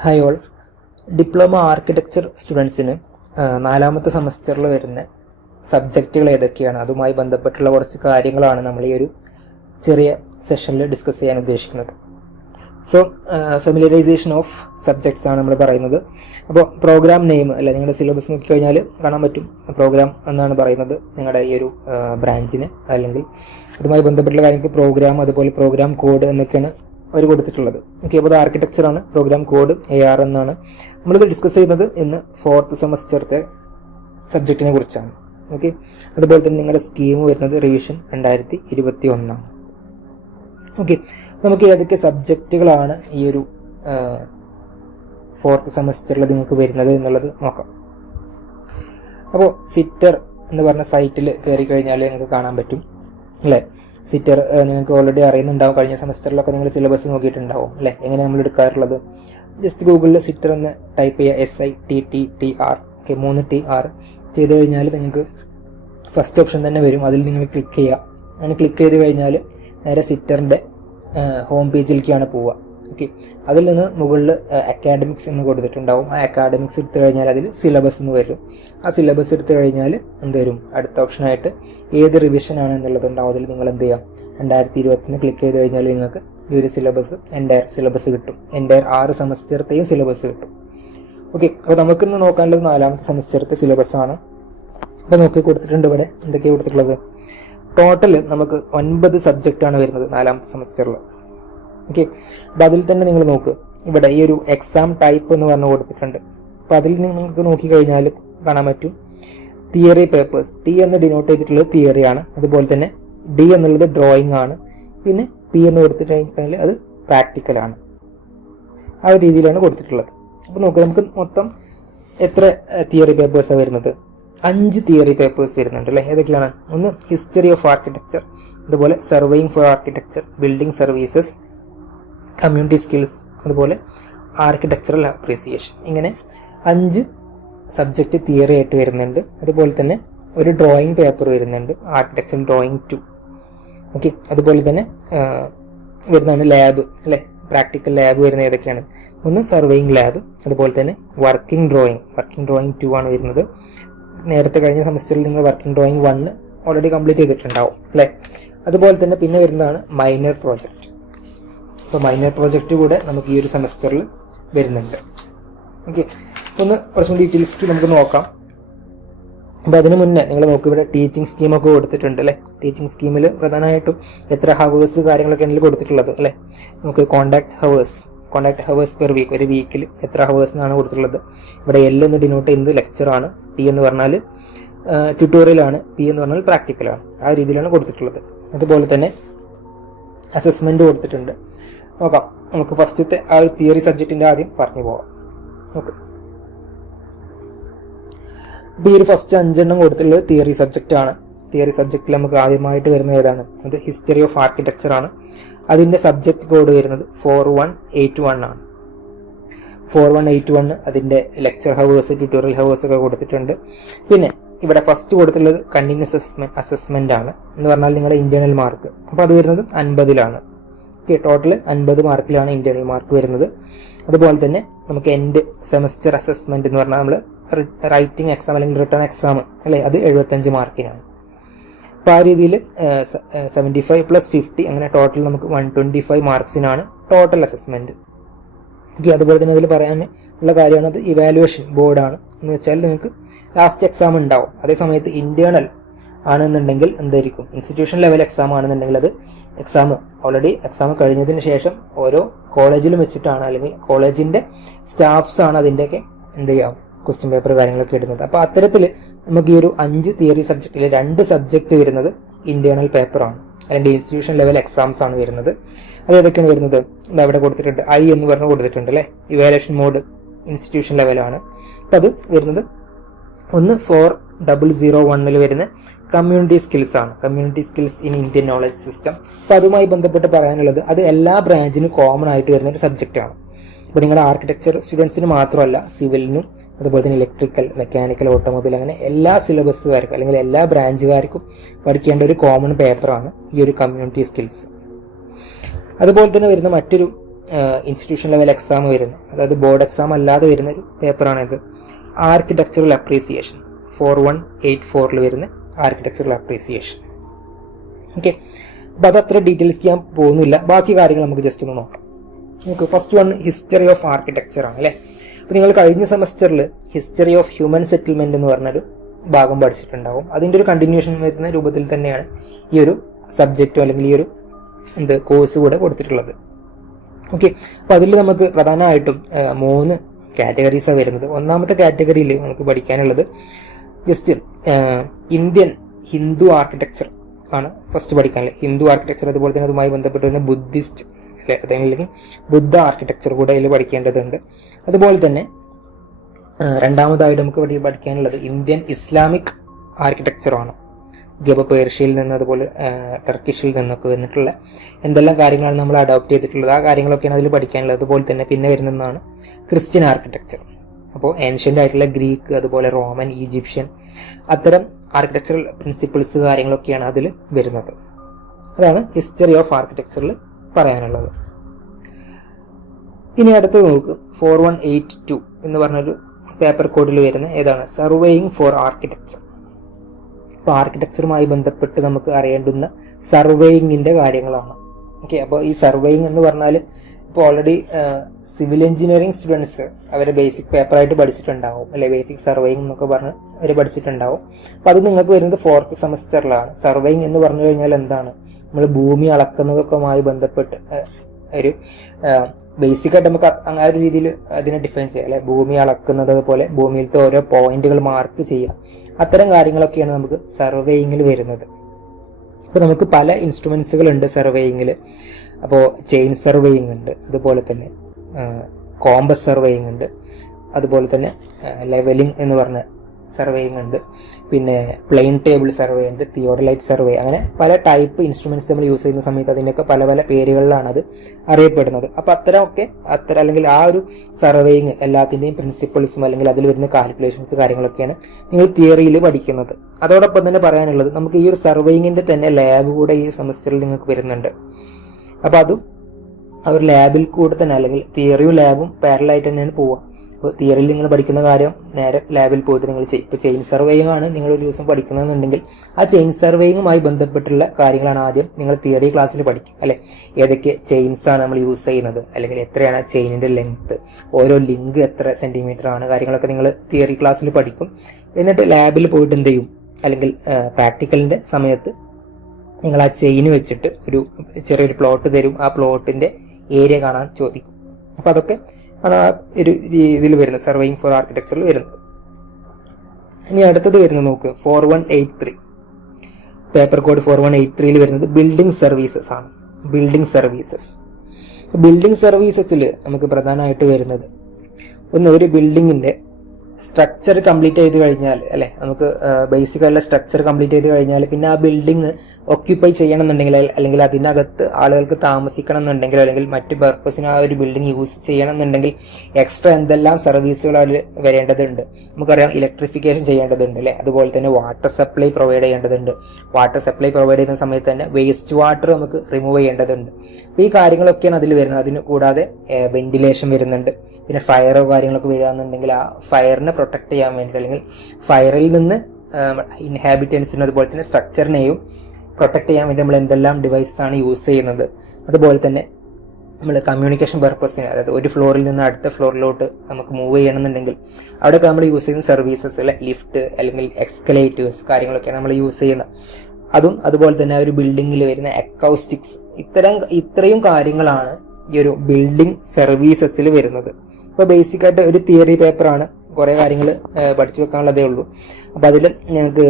Hi all diploma architecture സ്റ്റുഡൻസിന് നാലാമത്തെ സെമസ്റ്ററിൽ വരുന്ന സബ്ജക്റ്റുകൾ ഏതൊക്കെയാണ്? അതുമായി ബന്ധപ്പെട്ടുള്ള കുറച്ച് കാര്യങ്ങളാണ് നമ്മൾ ഈ ഒരു ചെറിയ സെഷനിൽ ഡിസ്കസ് ചെയ്യാൻ ഉദ്ദേശിക്കുന്നത്. സോ ഫെമിലറൈസേഷൻ ഓഫ് സബ്ജക്ട്സ് ആണ് നമ്മൾ പറയുന്നത്. അപ്പോൾ പ്രോഗ്രാം നെയിം അല്ല നിങ്ങളുടെ സിലബസ് നോക്കിക്കഴിഞ്ഞാൽ കാണാൻ പറ്റും. പ്രോഗ്രാം എന്നാണ് പറയുന്നത് നിങ്ങളുടെ ഈ ഒരു ബ്രാഞ്ചിന് അല്ലെങ്കിൽ അതുമായി ബന്ധപ്പെട്ടുള്ള കാര്യങ്ങൾക്ക് പ്രോഗ്രാം അതുപോലെ പ്രോഗ്രാം കോഡ് എന്നൊക്കെയാണ് അവർ കൊടുത്തിട്ടുള്ളത്. ഓക്കെ അപ്പോൾ അത് ആർക്കിടെക്ചറാണ് പ്രോഗ്രാം കോഡ് എ ആർ എന്നാണ്. നമ്മളിത് ഡിസ്കസ് ചെയ്യുന്നത് ഇന്ന് ഫോർത്ത് സെമസ്റ്ററത്തെ സബ്ജക്റ്റിനെ കുറിച്ചാണ്. ഓക്കെ അതുപോലെ തന്നെ നിങ്ങളുടെ സ്കീം വരുന്നത് റിവിഷൻ രണ്ടായിരത്തി ഇരുപത്തി ഒന്നാണ് ഓക്കെ നമുക്ക് ഏതൊക്കെ സബ്ജക്റ്റുകളാണ് ഈ ഒരു ഫോർത്ത് സെമസ്റ്ററിൽ നിങ്ങൾക്ക് വരുന്നത് എന്നുള്ളത് നോക്കാം. അപ്പോൾ സിറ്റർ എന്ന് പറഞ്ഞ സൈറ്റിൽ കയറി കഴിഞ്ഞാൽ നിങ്ങൾക്ക് കാണാൻ പറ്റും. അല്ലേ? സിറ്റർ നിങ്ങൾക്ക് ഓൾറെഡി അറിയുന്നുണ്ടാവും. കഴിഞ്ഞ സെമസ്റ്ററിലൊക്കെ നിങ്ങൾ സിലബസ് നോക്കിയിട്ടുണ്ടാവും അല്ലേ? എങ്ങനെ നമ്മൾ എടുക്കാറുള്ളത്? ജസ്റ്റ് ഗൂഗിളിൽ സിറ്റർ എന്ന് ടൈപ്പ് ചെയ്യുക S I T T T R okay മൂന്ന് ടി ആർ ചെയ്ത് കഴിഞ്ഞാൽ നിങ്ങൾക്ക് ഫസ്റ്റ് ഓപ്ഷൻ തന്നെ വരും. അതിൽ നിങ്ങൾ ക്ലിക്ക് ചെയ്യുക. അങ്ങനെ ക്ലിക്ക് ചെയ്ത് കഴിഞ്ഞാൽ നേരെ സിറ്ററിന്റെ ഹോം പേജിലേക്കാണ് പോവുക. ഓക്കെ അതിൽ നിന്ന് മുകളിൽ അക്കാഡമിക്സ് എന്ന് കൊടുത്തിട്ടുണ്ടാവും. ആ അക്കാഡമിക്സ് എടുത്തു കഴിഞ്ഞാൽ അതിൽ സിലബസ് എന്ന് വരും. ആ സിലബസ് എടുത്തു കഴിഞ്ഞാൽ എന്ത് വരും? അടുത്ത ഓപ്ഷനായിട്ട് ഏത് റിവിഷൻ ആണ് എന്നുള്ളത് ഉണ്ടാവും അതിൽ നിങ്ങൾ എന്ത് ചെയ്യാം? രണ്ടായിരത്തി ഇരുപത്തിന് ക്ലിക്ക് ചെയ്ത് കഴിഞ്ഞാൽ നിങ്ങൾക്ക് ഈ ഒരു സിലബസ് എന്റയർ സിലബസ് കിട്ടും. എന്റയർ ആറ് സെമസ്റ്ററത്തെയും സിലബസ് കിട്ടും. ഓക്കെ അപ്പോൾ നമുക്കിന്ന് നോക്കാനുള്ളത് നാലാമത്തെ സെമസ്റ്ററത്തെ സിലബസ് ആണ്. അപ്പോൾ നോക്കി കൊടുത്തിട്ടുണ്ട് ഇവിടെ. എന്തൊക്കെയാണ് കൊടുത്തിട്ടുള്ളത്? ടോട്ടൽ നമുക്ക് ഒൻപത് സബ്ജക്റ്റാണ് വരുന്നത് നാലാമത്തെ സെമസ്റ്ററിൽ ഓക്കെ അപ്പോൾ അതിൽ തന്നെ നിങ്ങൾ നോക്ക്. ഇവിടെ ഈ ഒരു എക്സാം ടൈപ്പ് എന്ന് പറഞ്ഞ് കൊടുത്തിട്ടുണ്ട്. അപ്പോൾ അതിൽ നിങ്ങൾക്ക് നോക്കിക്കഴിഞ്ഞാൽ കാണാൻ പറ്റും. തിയറി പേപ്പേഴ്സ് ടി എന്ന് ഡിനോട്ട് ചെയ്തിട്ടുള്ളത് തിയറിയാണ് അതുപോലെ തന്നെ ഡി എന്നുള്ളത് ഡ്രോയിങ് ആണ്. പിന്നെ പി എന്ന് കൊടുത്തിട്ട് കഴിഞ്ഞാൽ അത് പ്രാക്ടിക്കലാണ് ആ ഒരു രീതിയിലാണ് കൊടുത്തിട്ടുള്ളത്. അപ്പോൾ നോക്കുക നമുക്ക് മൊത്തം എത്ര തിയറി പേപ്പേഴ്സാണ് വരുന്നത്? അഞ്ച് തിയറി പേപ്പേഴ്സ് വരുന്നുണ്ട് അല്ലേ? ഏതൊക്കെയാണ്? ഒന്ന് ഹിസ്റ്ററി ഓഫ് ആർക്കിടെക്ചർ അതുപോലെ surveying for architecture building services community skills അതുപോലെ ആർക്കിടെക്ചറൽ അപ്രീസിയേഷൻ ഇങ്ങനെ അഞ്ച് സബ്ജക്റ്റ് തിയറി ആയിട്ട് വരുന്നുണ്ട്. അതുപോലെ തന്നെ ഒരു ഡ്രോയിങ് പേപ്പർ വരുന്നുണ്ട്. ആർക്കിടെക്ചർ ഡ്രോയിങ് ടു ഓക്കെ അതുപോലെ തന്നെ വരുന്നതാണ് ലാബ് അല്ലേ? പ്രാക്ടിക്കൽ ലാബ് വരുന്ന ഏതൊക്കെയാണ്? ഒന്ന് സർവേയിങ് ലാബ് അതുപോലെ തന്നെ working drawing working drawing two ആണ് വരുന്നത്. നേരത്തെ കഴിഞ്ഞ സെമസ്റ്ററിൽ നിങ്ങൾ working drawing one already complete ചെയ്തിട്ടുണ്ടാവും. അല്ലേ? അതുപോലെ തന്നെ പിന്നെ വരുന്നതാണ് മൈനർ പ്രോജക്റ്റ് അപ്പോൾ മൈനർ പ്രോജക്റ്റ് കൂടെ നമുക്ക് ഈ ഒരു സെമസ്റ്ററിൽ വരുന്നുണ്ട്. ഓക്കെ ഒന്ന് കുറച്ചും ഡീറ്റെയിൽസ് നമുക്ക് നോക്കാം. അപ്പോൾ അതിന് മുന്നേ നിങ്ങൾ നോക്കുക ഇവിടെ ടീച്ചിങ് സ്കീമൊക്കെ കൊടുത്തിട്ടുണ്ട് അല്ലേ? ടീച്ചിങ് സ്കീമിൽ പ്രധാനമായിട്ടും എത്ര ഹവേഴ്സ് കാര്യങ്ങളൊക്കെ അതിൽ കൊടുത്തിട്ടുള്ളത് അല്ലേ? നമുക്ക് contact hours contact hours per week ഒരു വീക്കിൽ എത്ര ഹവേഴ്സ് എന്നാണ് കൊടുത്തിട്ടുള്ളത്. ഇവിടെ എൽ എന്ന് ഡിനോട്ട് ചെയ്യുന്നത് ലെക്ചറാണ് ടി എന്ന് പറഞ്ഞാൽ ട്യൂട്ടോറിയൽ ആണ്. പി എന്ന് പറഞ്ഞാൽ പ്രാക്ടിക്കലാണ് ആ രീതിയിലാണ് കൊടുത്തിട്ടുള്ളത്. അതുപോലെ തന്നെ അസസ്മെന്റ് കൊടുത്തിട്ടുണ്ട്. നോക്കാം. നമുക്ക് ഫസ്റ്റത്തെ ആ ഒരു തിയറി സബ്ജക്റ്റിന്റെ ആദ്യം പറഞ്ഞു പോകാം ഓക്കെ ഈ ഒരു ഫസ്റ്റ് അഞ്ചെണ്ണം കൊടുത്തിട്ടുള്ളത് തിയറി സബ്ജക്റ്റ് ആണ്. തിയറി സബ്ജക്റ്റിൽ നമുക്ക് ആദ്യമായിട്ട് വരുന്ന ഏതാണ്? അത് ഹിസ്റ്ററി ഓഫ് ആർക്കിടെക്ചർ ആണ്. അതിന്റെ സബ്ജക്റ്റ് കോഡ് വരുന്നത് ഫോർ വൺ എയ്റ്റ് വൺ ആണ്. ഫോർ വൺ എയ്റ്റ് വൺ അതിന്റെ ലെക്ചർ ഹവേഴ്സ് ട്യൂട്ടോറിയൽ ഹവേഴ്സ് ഒക്കെ കൊടുത്തിട്ടുണ്ട്. പിന്നെ ഇവിടെ ഫസ്റ്റ് കൊടുത്തിട്ടുള്ളത് കണ്ടിന്യൂസ് അസസ്മെന്റ് അസസ്മെന്റ് ആണ്. എന്ന് പറഞ്ഞാൽ നിങ്ങളുടെ ഇന്റേണൽ മാർക്ക് അപ്പോൾ അത് വരുന്നത് അൻപതിലാണ്. ഓക്കെ ടോട്ടൽ അൻപത് മാർക്കിലാണ് ഇന്റേണൽ മാർക്ക് വരുന്നത്. അതുപോലെ തന്നെ നമുക്ക് എൻഡ് സെമസ്റ്റർ അസസ്മെന്റ് എന്ന് പറഞ്ഞാൽ നമ്മൾ റൈറ്റിംഗ് എക്സാം അല്ലെങ്കിൽ റിട്ടേൺ എക്സാം അല്ലേ? അത് എഴുപത്തഞ്ച് മാർക്കിനാണ് അപ്പോൾ ആ രീതിയിൽ സെവന്റി ഫൈവ് പ്ലസ് ഫിഫ്റ്റി അങ്ങനെ ടോട്ടൽ നമുക്ക് വൺ ട്വന്റി ഫൈവ് മാർക്സിനാണ് ടോട്ടൽ അസസ്മെന്റ് ഓക്കെ അതുപോലെ തന്നെ അതിൽ പറയാൻ ഉള്ള കാര്യമാണ് അത് ഇവാലുവേഷൻ ബോർഡാണ് എന്ന് വെച്ചാൽ നിങ്ങൾക്ക് ലാസ്റ്റ് എക്സാം ഉണ്ടാവും. അതേ സമയത്ത് ആണെന്നുണ്ടെങ്കിൽ എന്തായിരിക്കും? ഇൻസ്റ്റിറ്റ്യൂഷൻ ലെവൽ എക്സാം ആണെന്നുണ്ടെങ്കിൽ അത് എക്സാം ഓൾറെഡി എക്സാം കഴിഞ്ഞതിന് ശേഷം ഓരോ കോളേജിലും വെച്ചിട്ടാണ് അല്ലെങ്കിൽ കോളേജിന്റെ സ്റ്റാഫ്സ് ആണ് അതിന്റെയൊക്കെ എന്ത് ചെയ്യാം ക്വസ്റ്റ്യൻ പേപ്പർ കാര്യങ്ങളൊക്കെ ഇടുന്നത്. അപ്പോൾ അത്തരത്തിൽ നമുക്ക് ഈ ഒരു അഞ്ച് തിയറി സബ്ജക്റ്റിൽ രണ്ട് സബ്ജക്റ്റ് വരുന്നത് ഇന്റേണൽ പേപ്പറാണ് അല്ലെങ്കിൽ ഇൻസ്റ്റിറ്റ്യൂഷൻ ലെവൽ എക്സാംസ് ആണ് വരുന്നത്. അത് ഏതൊക്കെയാണ് വരുന്നത്? ഇത് അവിടെ കൊടുത്തിട്ടുണ്ട്. ഐ എന്ന് പറഞ്ഞ് കൊടുത്തിട്ടുണ്ട് അല്ലേ? ഇവാലുവേഷൻ മോഡ് ഇൻസ്റ്റിറ്റ്യൂഷൻ ലെവലാണ് അപ്പം അത് വരുന്നത് ഒന്ന് ഫോർ ഡബിൾ സീറോ വണ്ണിൽ വരുന്ന കമ്മ്യൂണിറ്റി സ്കിൽസ് ആണ്. Community skills in Indian knowledge system അപ്പോൾ അതുമായി ബന്ധപ്പെട്ട് പറയാനുള്ളത് അത് എല്ലാ ബ്രാഞ്ചിനും കോമൺ ആയിട്ട് വരുന്ന ഒരു സബ്ജക്റ്റ് ആണ്. അപ്പോൾ നിങ്ങളുടെ ആർക്കിടെക്ചർ സ്റ്റുഡൻസിന് മാത്രമല്ല സിവിലിനും അതുപോലെ തന്നെ ഇലക്ട്രിക്കൽ മെക്കാനിക്കൽ ഓട്ടോമൊബൈൽ അങ്ങനെ എല്ലാ സിലബസുകാർക്കും അല്ലെങ്കിൽ എല്ലാ ബ്രാഞ്ചുകാർക്കും പഠിക്കേണ്ട ഒരു കോമൺ പേപ്പറാണ് ഈ ഒരു കമ്മ്യൂണിറ്റി സ്കിൽസ് അതുപോലെ തന്നെ വരുന്ന മറ്റൊരു ഇൻസ്റ്റിറ്റ്യൂഷൻ ലെവൽ എക്സാം വരുന്നു അതായത് ബോർഡ് എക്സാം അല്ലാതെ വരുന്ന ഒരു പേപ്പറാണിത് architectural appreciation four one eight ഫോറിൽ വരുന്ന ആർക്കിടെക്ചറൽ അപ്രീസിയേഷൻ ഓക്കെ അപ്പോൾ അത് അത്ര ഡീറ്റെയിൽസ് ചെയ്യാൻ പോകുന്നില്ല. ബാക്കി കാര്യങ്ങൾ നമുക്ക് ജസ്റ്റ് ഒന്ന് നോക്കാം. നമുക്ക് first one history of architecture ആണ് അല്ലേ? അപ്പോൾ നിങ്ങൾ കഴിഞ്ഞ സെമസ്റ്ററിൽ ഹിസ്റ്ററി ഓഫ് ഹ്യൂമൻ സെറ്റിൽമെന്റ് എന്ന് പറഞ്ഞൊരു ഭാഗം പഠിച്ചിട്ടുണ്ടാവും. അതിന്റെ ഒരു കണ്ടിന്യൂഷൻ വരുന്ന രൂപത്തിൽ തന്നെയാണ് ഈ ഒരു സബ്ജക്റ്റും അല്ലെങ്കിൽ ഈ ഒരു എന്ത് കോഴ്സ് കൂടെ കൊടുത്തിട്ടുള്ളത്. ഓക്കെ. അപ്പോൾ അതിൽ നമുക്ക് പ്രധാനമായിട്ടും മൂന്ന് കാറ്റഗറീസാണ് വരുന്നത്. ഒന്നാമത്തെ കാറ്റഗറിയിൽ നമുക്ക് പഠിക്കാനുള്ളത് ജസ്റ്റ് ഇന്ത്യൻ ഹിന്ദു ആർക്കിടെക്ചർ ആണ് ഫസ്റ്റ് പഠിക്കാനുള്ളത്. ഹിന്ദു ആർക്കിടെക്ചർ അതുപോലെ തന്നെ അതുമായി ബന്ധപ്പെട്ട് വരുന്ന ബുദ്ധിസ്റ്റ് അല്ലെ അതല്ലെങ്കിൽ ബുദ്ധ ആർക്കിടെക്ചർ കൂടെ അതിൽ പഠിക്കേണ്ടതുണ്ട്. അതുപോലെ തന്നെ രണ്ടാമതായിട്ട് നമുക്ക് പഠി- പഠിക്കാനുള്ളത് ഇന്ത്യൻ ഇസ്ലാമിക് ആർക്കിടെക്ചറാണ് ഗബ പേർഷ്യയിൽ നിന്ന് അതുപോലെ ടർക്കിഷിൽ നിന്നൊക്കെ വന്നിട്ടുള്ള എന്തെല്ലാം കാര്യങ്ങളാണ് നമ്മൾ അഡോപ്റ്റ് ചെയ്തിട്ടുള്ളത് ആ കാര്യങ്ങളൊക്കെയാണ് അതിൽ പഠിക്കാനുള്ളത്. അതുപോലെ തന്നെ പിന്നെ വരുന്നതാണ് ക്രിസ്ത്യൻ ആർക്കിടെക്ചർ അപ്പോൾ ഏൻഷ്യന്റ് ആയിട്ടുള്ള ഗ്രീക്ക് അതുപോലെ റോമൻ ഈജിപ്ഷ്യൻ അത്തരം ആർക്കിടെക്ചറൽ പ്രിൻസിപ്പിൾസ് കാര്യങ്ങളൊക്കെയാണ് അതിൽ വരുന്നത്. അതാണ് ഹിസ്റ്ററി ഓഫ് ആർക്കിടെക്ചറിൽ പറയാനുള്ളത്. ഇനി അടുത്തത് നോക്ക്. ഫോർ വൺ എയ്റ്റ് ടു എന്ന് പറഞ്ഞൊരു പേപ്പർ കോഡിൽ വരുന്ന ഏതാണ്? സർവേയിങ് ഫോർ ആർക്കിടെക്ചർ അപ്പോൾ ആർക്കിടെക്ചറുമായി ബന്ധപ്പെട്ട് നമുക്ക് അറിയേണ്ടുന്ന സർവേയിങ്ങിന്റെ കാര്യങ്ങളാണ്. ഓക്കെ അപ്പോൾ ഈ സർവേയിങ് എന്ന് പറഞ്ഞാൽ ഇപ്പോൾ ഓൾറെഡി സിവിൽ എഞ്ചിനീയറിംഗ് സ്റ്റുഡൻസ് അവരെ ബേസിക് പേപ്പറായിട്ട് പഠിച്ചിട്ടുണ്ടാവും. അല്ലെ ബേസിക് സർവേയിങ് എന്നൊക്കെ പറഞ്ഞ് അവർ പഠിച്ചിട്ടുണ്ടാവും. അപ്പോൾ അത് നിങ്ങൾക്ക് വരുന്നത് ഫോർത്ത് സെമസ്റ്ററിലാണ് സർവേയിങ് എന്ന് പറഞ്ഞു കഴിഞ്ഞാൽ എന്താണ്? നമ്മൾ ഭൂമി അളക്കുന്നതൊക്കെയുമായി ബന്ധപ്പെട്ട് ഒരു ബേസിക് ആയിട്ട് നമുക്ക് ആ ഒരു രീതിയിൽ അതിനെ ഡിഫൈൻ ചെയ്യാം. അല്ലെ? ഭൂമി അളക്കുന്നത് പോലെ ഭൂമിയിലത്തെ ഓരോ പോയിന്റുകൾ മാർക്ക് ചെയ്യുക അത്തരം കാര്യങ്ങളൊക്കെയാണ് നമുക്ക് സർവേയിങ്ങിൽ വരുന്നത്. അപ്പോൾ നമുക്ക് പല ഇൻസ്ട്രുമെന്റ്സുകൾ ഉണ്ട് സർവേയിങ്ങിൽ അപ്പോൾ ചെയിൻ സർവേയിങ് ഉണ്ട് അതുപോലെ തന്നെ കോമ്പസ് സർവേയിങ് ഉണ്ട് അതുപോലെ തന്നെ ലെവലിംഗ് എന്ന് പറഞ്ഞ സർവേയിങ് ഉണ്ട് പിന്നെ പ്ലെയിൻ ടേബിൾ സർവേ ഉണ്ട് തിയോഡലൈറ്റ് സർവേ അങ്ങനെ പല ടൈപ്പ് ഇൻസ്ട്രുമെന്റ്സ് നമ്മൾ യൂസ് ചെയ്യുന്ന സമയത്ത് അതിന്റെയൊക്കെ പല പല പേരുകളിലാണ് അത് അറിയപ്പെടുന്നത്. അപ്പോൾ അത്തരമൊക്കെ അത്തരം അല്ലെങ്കിൽ ആ ഒരു സർവേയിങ് എല്ലാത്തിന്റെയും പ്രിൻസിപ്പിൾസും അല്ലെങ്കിൽ അതിൽ വരുന്ന കാൽക്കുലേഷൻസ് കാര്യങ്ങളൊക്കെയാണ് നിങ്ങൾ തിയറിയിൽ പഠിക്കുന്നത്. അതോടൊപ്പം തന്നെ പറയാനുള്ളത് നമുക്ക് ഈ ഒരു സർവേയിങ്ങിന്റെ തന്നെ ലാബ് കൂടെ ഈ സെമസ്റ്ററിൽ നിങ്ങൾക്ക് വരുന്നുണ്ട്. അപ്പോൾ അതും ആ ഒരു ലാബിൽ കൂടെ തന്നെ അല്ലെങ്കിൽ തിയറിയും ലാബും പാരലായിട്ട് തന്നെയാണ് പോവുക. അപ്പോൾ തിയറിയിൽ നിങ്ങൾ പഠിക്കുന്ന കാര്യം നേരെ ലാബിൽ പോയിട്ട് നിങ്ങൾ ചെയ്യും ഇപ്പോൾ ചെയിൻ സർവേയിങ് ആണ് നിങ്ങൾ ഒരു ദിവസം പഠിക്കുന്നതെന്നുണ്ടെങ്കിൽ ആ ചെയിൻ സർവേയിങ്ങുമായി ബന്ധപ്പെട്ടുള്ള കാര്യങ്ങളാണ് ആദ്യം നിങ്ങൾ തിയറി ക്ലാസ്സിൽ പഠിക്കുക അല്ലെ? ഏതൊക്കെ ചെയിൻസ് ആണ് നമ്മൾ യൂസ് ചെയ്യുന്നത് അല്ലെങ്കിൽ എത്രയാണ് ചെയിനിന്റെ ലെങ്ത്ത് ഓരോ ലിങ്ക് എത്ര സെന്റിമീറ്റർ ആണ് കാര്യങ്ങളൊക്കെ നിങ്ങൾ തിയറി ക്ലാസ്സിൽ പഠിക്കും. എന്നിട്ട് ലാബിൽ പോയിട്ട് എന്ത് ചെയ്യും? അല്ലെങ്കിൽ പ്രാക്ടിക്കലിന്റെ സമയത്ത് നിങ്ങൾ ആ ചെയിൻ വെച്ചിട്ട് ഒരു ചെറിയൊരു പ്ലോട്ട് തരും ആ പ്ലോട്ടിന്റെ ഏരിയ കാണാൻ ചോദിക്കും. അപ്പോൾ അതൊക്കെ ആണ് ആ ഒരു ഇതിൽ വരുന്നത് സർവൈങ് ഫോർ ആർക്കിടെക്ചറിൽ വരുന്നത്. ഇനി അടുത്തത് വരുന്നത് നോക്ക് four one eight three paper code four one eight ത്രീയിൽ വരുന്നത് ബിൽഡിംഗ് സർവീസസ് ആണ്. ബിൽഡിംഗ് സർവീസസ് ബിൽഡിംഗ് സർവീസസിൽ നമുക്ക് പ്രധാനമായിട്ട് വരുന്നത് ഒന്ന് ഒരു ബിൽഡിങ്ങിന്റെ സ്ട്രക്ചർ കംപ്ലീറ്റ് ചെയ്ത് കഴിഞ്ഞാൽ അല്ലെ? നമുക്ക് ബേസിക് സ്ട്രക്ചർ കംപ്ലീറ്റ് ചെയ്ത് കഴിഞ്ഞാൽ പിന്നെ ആ ബിൽഡിംഗ് ഒക്യുപ്പൈ ചെയ്യണമെന്നുണ്ടെങ്കിൽ അല്ലെങ്കിൽ അതിനകത്ത് ആളുകൾക്ക് താമസിക്കണം എന്നുണ്ടെങ്കിൽ അല്ലെങ്കിൽ മറ്റ് പർപ്പസിന് ആ ഒരു ബിൽഡിംഗ് യൂസ് ചെയ്യണം എന്നുണ്ടെങ്കിൽ എക്സ്ട്രാ എന്തെല്ലാം സർവീസുകൾ അതിൽ വരേണ്ടതുണ്ട്. നമുക്കറിയാം ഇലക്ട്രിഫിക്കേഷൻ ചെയ്യേണ്ടതുണ്ട് അല്ലെ? അതുപോലെ തന്നെ വാട്ടർ സപ്ലൈ പ്രൊവൈഡ് ചെയ്യേണ്ടതുണ്ട്. വാട്ടർ സപ്ലൈ പ്രൊവൈഡ് ചെയ്യുന്ന സമയത്ത് തന്നെ വേസ്റ്റ് വാട്ടർ നമുക്ക് റിമൂവ് ചെയ്യേണ്ടതുണ്ട്. അപ്പോൾ ഈ കാര്യങ്ങളൊക്കെയാണ് അതിൽ വരുന്നത്. അതിന് കൂടാതെ വെന്റിലേഷൻ വരുന്നുണ്ട്. പിന്നെ ഫയറോ കാര്യങ്ങളൊക്കെ വരികയാണെന്നുണ്ടെങ്കിൽ ആ ഫയറിനെ പ്രൊട്ടക്ട് ചെയ്യാൻ വേണ്ടിയിട്ട് അല്ലെങ്കിൽ ഫയറിൽ നിന്ന് ഇൻഹാബിറ്റൻസിനും അതുപോലെ തന്നെ സ്ട്രക്ചറിനെയും പ്രൊട്ടക്ട് ചെയ്യാൻ വേണ്ടി നമ്മൾ എന്തെല്ലാം ഡിവൈസസ് ആണ് യൂസ് ചെയ്യുന്നത്. അതുപോലെ തന്നെ നമ്മൾ കമ്മ്യൂണിക്കേഷൻ പർപ്പസിന് അതായത് ഒരു ഫ്ലോറിൽ നിന്ന് അടുത്ത ഫ്ലോറിലോട്ട് നമുക്ക് മൂവ് ചെയ്യണമെന്നുണ്ടെങ്കിൽ അവിടെയൊക്കെ നമ്മൾ യൂസ് ചെയ്യുന്ന സർവീസസ് അല്ലെ ലിഫ്റ്റ് അല്ലെങ്കിൽ എക്സ്കലേറ്റേഴ്സ് കാര്യങ്ങളൊക്കെയാണ് നമ്മൾ യൂസ് ചെയ്യുന്നത് അതും അതുപോലെ തന്നെ ഒരു ബിൽഡിങ്ങിൽ വരുന്ന അക്കൗസ്റ്റിക്സ് ഇത്തരം ഇത്രയും കാര്യങ്ങളാണ് ഈ ഒരു ബിൽഡിംഗ് സർവീസസിൽ വരുന്നത്. ഇപ്പോൾ ബേസിക് ആയിട്ട് ഒരു തിയറി പേപ്പറാണ് കുറേ കാര്യങ്ങൾ പഠിച്ചു വെക്കാനുള്ളതേ ഉള്ളൂ. അപ്പോൾ അതിൽ ഞങ്ങൾക്ക്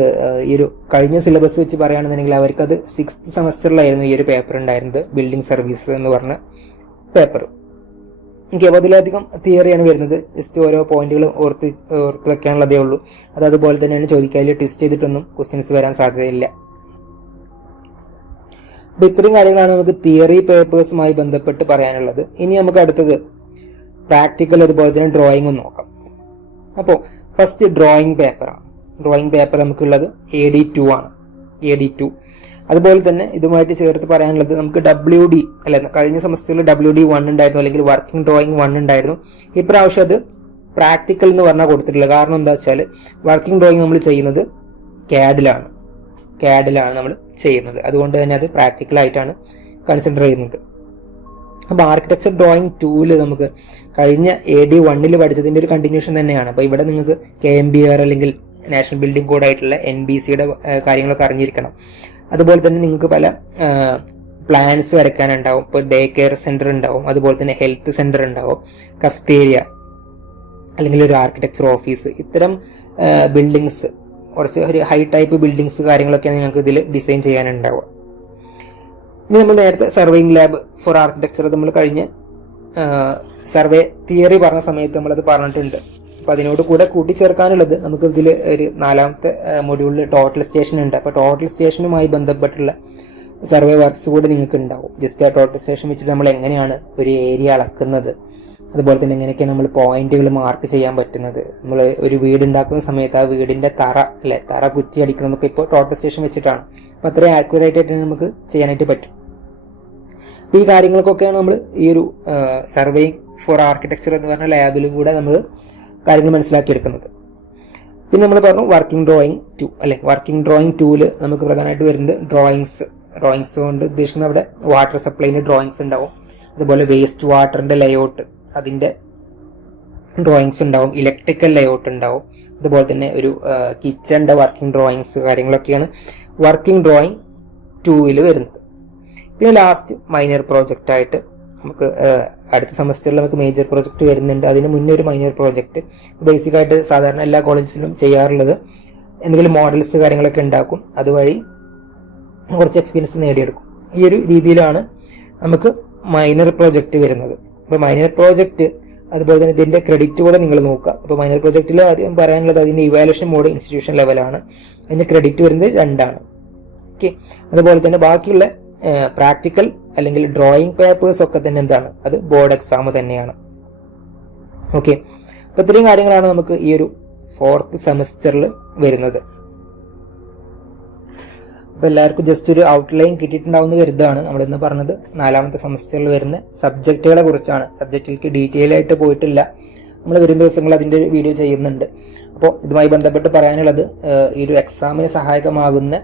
ഈ ഒരു കഴിഞ്ഞ സിലബസ് വെച്ച് പറയുകയാണെന്നുണ്ടെങ്കിൽ അവർക്കത് സിക്സ്ത് സെമസ്റ്ററിലായിരുന്നു ഈ ഒരു പേപ്പർ ഉണ്ടായിരുന്നത് ബിൽഡിംഗ് സർവീസ് എന്ന് പറഞ്ഞ പേപ്പർ എനിക്ക് അതിലധികം തിയറിയാണ് വരുന്നത്. ജസ്റ്റ് ഓരോ പോയിന്റുകളും ഓർത്ത് ഓർത്ത് വെക്കാനുള്ളതേ ഉള്ളൂ. അത് അതുപോലെ തന്നെയാണ് ചോദിക്കാതിൽ ട്വിസ്റ്റ് ചെയ്തിട്ടൊന്നും ക്വസ്റ്റ്യൻസ് വരാൻ സാധ്യതയില്ല. അപ്പോൾ ഇത്രയും കാര്യങ്ങളാണ് നമുക്ക് തിയറി പേപ്പേഴ്സുമായി ബന്ധപ്പെട്ട് പറയാനുള്ളത്. ഇനി നമുക്ക് അടുത്തത് പ്രാക്ടിക്കൽ അതുപോലെ തന്നെ ഡ്രോയിങ്ങും നോക്കാം. അപ്പോൾ ഫസ്റ്റ് ഡ്രോയിങ് പേപ്പറാണ് ഡ്രോയിങ് പേപ്പർ നമുക്കുള്ളത് എ ഡി ടു ആണ്. എ ഡി ടു അതുപോലെ തന്നെ ഇതുമായിട്ട് ചേർത്ത് പറയാനുള്ളത് നമുക്ക് ഡബ്ല്യു ഡി അല്ലെ കഴിഞ്ഞ സെമസ്റ്ററിൽ ഡബ്ല്യു ഡി വൺ ഉണ്ടായിരുന്നു അല്ലെങ്കിൽ വർക്കിംഗ് ഡ്രോയിങ് വൺ ഉണ്ടായിരുന്നു. ഇപ്രാവശ്യം അത് പ്രാക്ടിക്കൽ എന്ന് പറഞ്ഞാൽ കൊടുത്തിട്ടില്ല കാരണം എന്താ വെച്ചാൽ വർക്കിംഗ് ഡ്രോയിങ് നമ്മൾ ചെയ്യുന്നത് കാഡിലാണ് കാഡിലാണ് നമ്മൾ ചെയ്യുന്നത്. അതുകൊണ്ട് തന്നെ അത് പ്രാക്ടിക്കൽ ആയിട്ടാണ് കൺസിഡർ ചെയ്യുന്നത്. അപ്പോൾ ആർക്കിടെക്ചർ ഡ്രോയിങ് ടൂൽ നമുക്ക് കഴിഞ്ഞ എ ഡി വണ്ണിൽ പഠിച്ചതിന്റെ ഒരു കണ്ടിന്യൂഷൻ തന്നെയാണ്. അപ്പോൾ ഇവിടെ നിങ്ങൾക്ക് കെ എം ബി ആർ അല്ലെങ്കിൽ നാഷണൽ ബിൽഡിംഗ് കോഡ് ആയിട്ടുള്ള എൻ ബി സിയുടെ കാര്യങ്ങളൊക്കെ അറിഞ്ഞിരിക്കണം. അതുപോലെ തന്നെ നിങ്ങൾക്ക് പല പ്ലാൻസ് വരയ്ക്കാനുണ്ടാവും. ഇപ്പോൾ ഡേ കെയർ സെന്റർ ഉണ്ടാവും. അതുപോലെ തന്നെ ഹെൽത്ത് സെന്റർ ഉണ്ടാവും. കഫ്തേരിയ അല്ലെങ്കിൽ ഒരു ആർക്കിടെക്ചർ ഓഫീസ് ഇത്തരം ബിൽഡിങ്സ് കുറച്ച് ഒരു ഹൈ ടൈപ്പ് ബിൽഡിങ്സ് കാര്യങ്ങളൊക്കെയാണ് നിങ്ങൾക്ക് ഇതിൽ ഡിസൈൻ ചെയ്യാനുണ്ടാവുക. ഇനി നമ്മൾ നേരത്തെ സർവേയിങ് ലാബ് ഫോർ ആർക്കിടെക്ചർ നമ്മൾ കഴിഞ്ഞ് സർവേ തിയറി പറഞ്ഞ സമയത്ത് നമ്മളത് പറഞ്ഞിട്ടുണ്ട്. അപ്പം അതിനോട് കൂടെ കൂട്ടിച്ചേർക്കാനുള്ളത് നമുക്ക് ഇതിൽ ഒരു നാലാമത്തെ മൊഡ്യൂളിൽ ടോട്ടൽ സ്റ്റേഷൻ ഉണ്ട്. അപ്പോൾ ടോട്ടൽ സ്റ്റേഷനുമായി ബന്ധപ്പെട്ടുള്ള സർവേ വർക്ക്സ് കൂടെ നിങ്ങൾക്ക് ഉണ്ടാവും ജസ്റ്റ് ആ ടോട്ടൽ സ്റ്റേഷൻ വെച്ചിട്ട് നമ്മൾ എങ്ങനെയാണ് ഒരു ഏരിയ അളക്കുന്നത്? അതുപോലെ തന്നെ എങ്ങനെയൊക്കെയാണ് നമ്മൾ പോയിന്റുകൾ മാർക്ക് ചെയ്യാൻ പറ്റുന്നത്? നമ്മൾ ഒരു വീട് ഉണ്ടാക്കുന്ന സമയത്ത് ആ വീടിന്റെ തറ അല്ലെ തറ കുറ്റി അടിക്കുന്നതൊക്കെ ഇപ്പോൾ ടോട്ടൽ സ്റ്റേഷൻ വെച്ചിട്ടാണ്. അപ്പോൾ അത്രയും ആക്യുറേറ്റ് ആയിട്ട് നമുക്ക് ചെയ്യാനായിട്ട് പറ്റും. അപ്പോൾ ഈ കാര്യങ്ങൾക്കൊക്കെയാണ് നമ്മൾ ഈ ഒരു സർവേയിങ് ഫോർ ആർക്കിടെക്ചർ എന്ന് പറഞ്ഞ ലാബിലും കൂടെ നമ്മൾ കാര്യങ്ങൾ മനസ്സിലാക്കിയെടുക്കുന്നത്. പിന്നെ നമ്മൾ പറഞ്ഞു വർക്കിംഗ് ഡ്രോയിങ് ടു അല്ലെ വർക്കിംഗ് ഡ്രോയിങ് ടൂൽ നമുക്ക് പ്രധാനമായിട്ട് വരുന്നത് ഡ്രോയിങ്സ് ഡ്രോയിങ്സ് കൊണ്ട് ഉദ്ദേശിക്കുന്നത് അവിടെ വാട്ടർ സപ്ലൈന്റെ ഡ്രോയിങ്സ് ഉണ്ടാവും. അതുപോലെ വേസ്റ്റ് വാട്ടറിന്റെ ലേഔട്ട് അതിന്റെ ഡ്രോയിങ്സ് ഉണ്ടാവും. ഇലക്ട്രിക്കൽ ലേഔട്ട് ഉണ്ടാവും. അതുപോലെ തന്നെ ഒരു കിച്ചണിന്റെ വർക്കിംഗ് ഡ്രോയിങ്സ് കാര്യങ്ങളൊക്കെയാണ് വർക്കിംഗ് ഡ്രോയിങ് ടൂവിൽ വരുന്നത്. പിന്നെ ലാസ്റ്റ് മൈനർ പ്രോജക്റ്റ് ആയിട്ട് നമുക്ക് അടുത്ത സെമസ്റ്ററിൽ നമുക്ക് മേജർ പ്രോജക്റ്റ് വരുന്നുണ്ട്. അതിന് മുന്നേ ഒരു മൈനർ പ്രോജക്റ്റ് ബേസിക് ആയിട്ട് സാധാരണ എല്ലാ കോളേജസിലും ചെയ്യാറുള്ളത്. എന്തെങ്കിലും മോഡൽസ് കാര്യങ്ങളൊക്കെ ഉണ്ടാക്കും. അതുവഴി കുറച്ച് എക്സ്പീരിയൻസ് നേടിയെടുക്കും. ഈ ഒരു രീതിയിലാണ് നമുക്ക് മൈനർ പ്രോജക്റ്റ് വരുന്നത്. അപ്പോൾ മൈനർ പ്രോജക്റ്റ് അതുപോലെ തന്നെ ഇതിന്റെ ക്രെഡിറ്റ് കൂടെ നിങ്ങൾ നോക്കുക. അപ്പോൾ മൈനർ പ്രോജക്റ്റിൽ ആദ്യം പറയാനുള്ളത് അതിന്റെ ഇവാലുവേഷൻ മോഡ് ഇൻസ്റ്റിറ്റ്യൂഷൻ ലെവലാണ് അതിന്റെ ക്രെഡിറ്റ് വരുന്നത് രണ്ടാണ്. ഓക്കെ അതുപോലെ തന്നെ ബാക്കിയുള്ള പ്രാക്ടിക്കൽ അല്ലെങ്കിൽ ഡ്രോയിങ് പേപ്പേഴ്സ് ഒക്കെ തന്നെ എന്താണ്? അത് ബോർഡ് എക്സാം തന്നെയാണ്. ഓക്കെ അപ്പോൾ ഇത്രയും കാര്യങ്ങളാണ് നമുക്ക് ഈ ഒരു ഫോർത്ത് സെമസ്റ്ററിൽ വരുന്നത്. അപ്പോൾ എല്ലാവർക്കും ജസ്റ്റ് ഒരു ഔട്ട്ലൈൻ എന്ന് കരുതാണ് നമ്മൾ ഇന്ന് പറഞ്ഞത്. നാലാമത്തെ സെമസ്റ്ററിൽ വരുന്ന സബ്ജക്റ്റുകളെ കുറിച്ചാണ്. സബ്ജക്റ്റിലേക്ക് ഡീറ്റെയിൽ ആയിട്ട് പോയിട്ടില്ല. നമ്മൾ വരും ദിവസങ്ങൾ അതിന്റെ വീഡിയോ ചെയ്യുന്നുണ്ട്. അപ്പോൾ ഇതുമായി ബന്ധപ്പെട്ട് പറയാനുള്ളത് ഈ ഒരു എക്സാമിന് സഹായകമാകുന്ന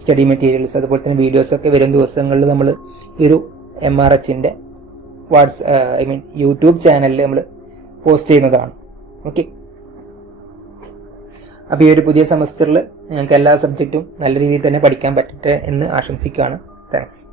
സ്റ്റഡി മെറ്റീരിയൽസ് അതുപോലെ തന്നെ വീഡിയോസ് ഒക്കെ വരും ദിവസങ്ങളിൽ നമ്മൾ ഈ ഒരു എം ആർ എച്ചിന്റെ വാട്സ് ഐ മീൻ യൂട്യൂബ് ചാനലിൽ നമ്മൾ പോസ്റ്റ് ചെയ്യുന്നതാണ്. ഓക്കെ അപ്പോൾ ഈ ഒരു പുതിയ സെമസ്റ്ററിൽ ഞങ്ങൾക്ക് എല്ലാ സബ്ജക്റ്റും നല്ല രീതിയിൽ തന്നെ പഠിക്കാൻ പറ്റട്ടെ എന്ന് ആശംസിക്കുകയാണ്. താങ്ക്സ്